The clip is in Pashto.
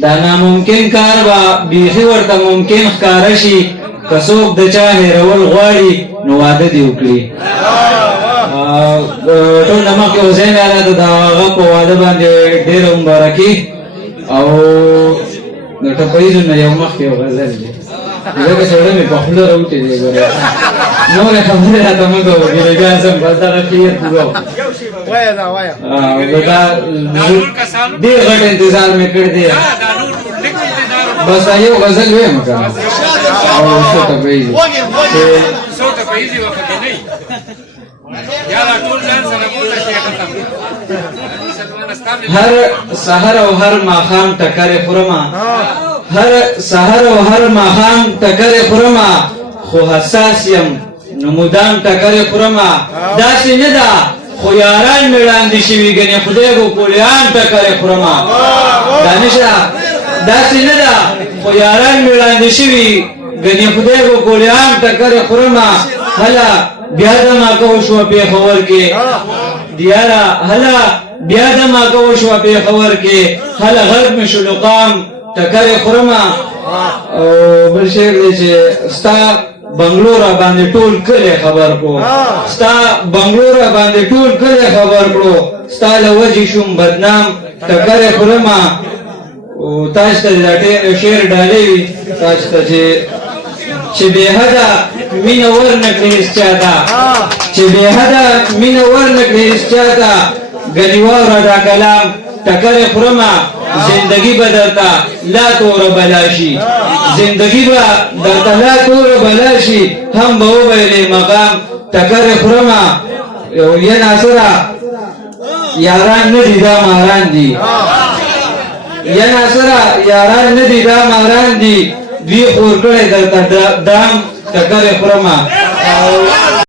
دا ناممکن کار به بیخي ورته ممکن ښکاره شي که څوک د چا هېرول غواړي نو واده دې وکړي ټول نه مخکې حسین یاده ته د هغه په واده باندې ډېره مبارکي او د ټپیزو نه یو مخکې یو غزل دی ځکه سړی مې په خوله راوتې دی ګورې نورې خبرې راته مه کوه ګیرګا سم بس دغه خیر پوره دا ډېر غټ انتظار مې کړی دی بس دا یو غزل ویم که او څو ټپیزې هر سحر او هر ماښام ټکرې خورمه هر سحر او هر ماښام ټکرې خورمه خو حساس یم نو مدام ټکرې خورمه داسې نه ده خو یاران مې وړاندې شوي ګنې خدای ګوکولیان ټکرې خورمه دا نشه داسې نه ده خو یاران مې وړاندې شوي ګنې خدای ګوکولیان ټکرې خورمه هله بیا د ماکه وشوه پېښور کې دیاره هله بیا د ماکه وشوه پېښور کې هله غرب مې شو لقام ټکرې خورمه او بل شعر دی چې ستا بنګلو را باندې ټول کلی خبر کړو ستا بنګلو را باندې ټول کلی خبر کړو ستا له وجې شوم بدنام ټکرې خورمه او تاسو ته دا شعر ډالۍ وي تاسو ته چې بې حده مینه ورنکړې هېڅ چاته چې بې حده مینه ورنکړې هېڅ چاته ګنې واوره دا کلام ټکرې خورمه زندگی به درته لا توره بلا شي زندگی به درته لا توره بلا شي هم به وویلې مقام ټکرې خورمه یا ناصره یاران نه دي دا ماران دي یا ناصره یاران نه دي دا ماران دي دوی خور کړی درته دام ټکرې خورمه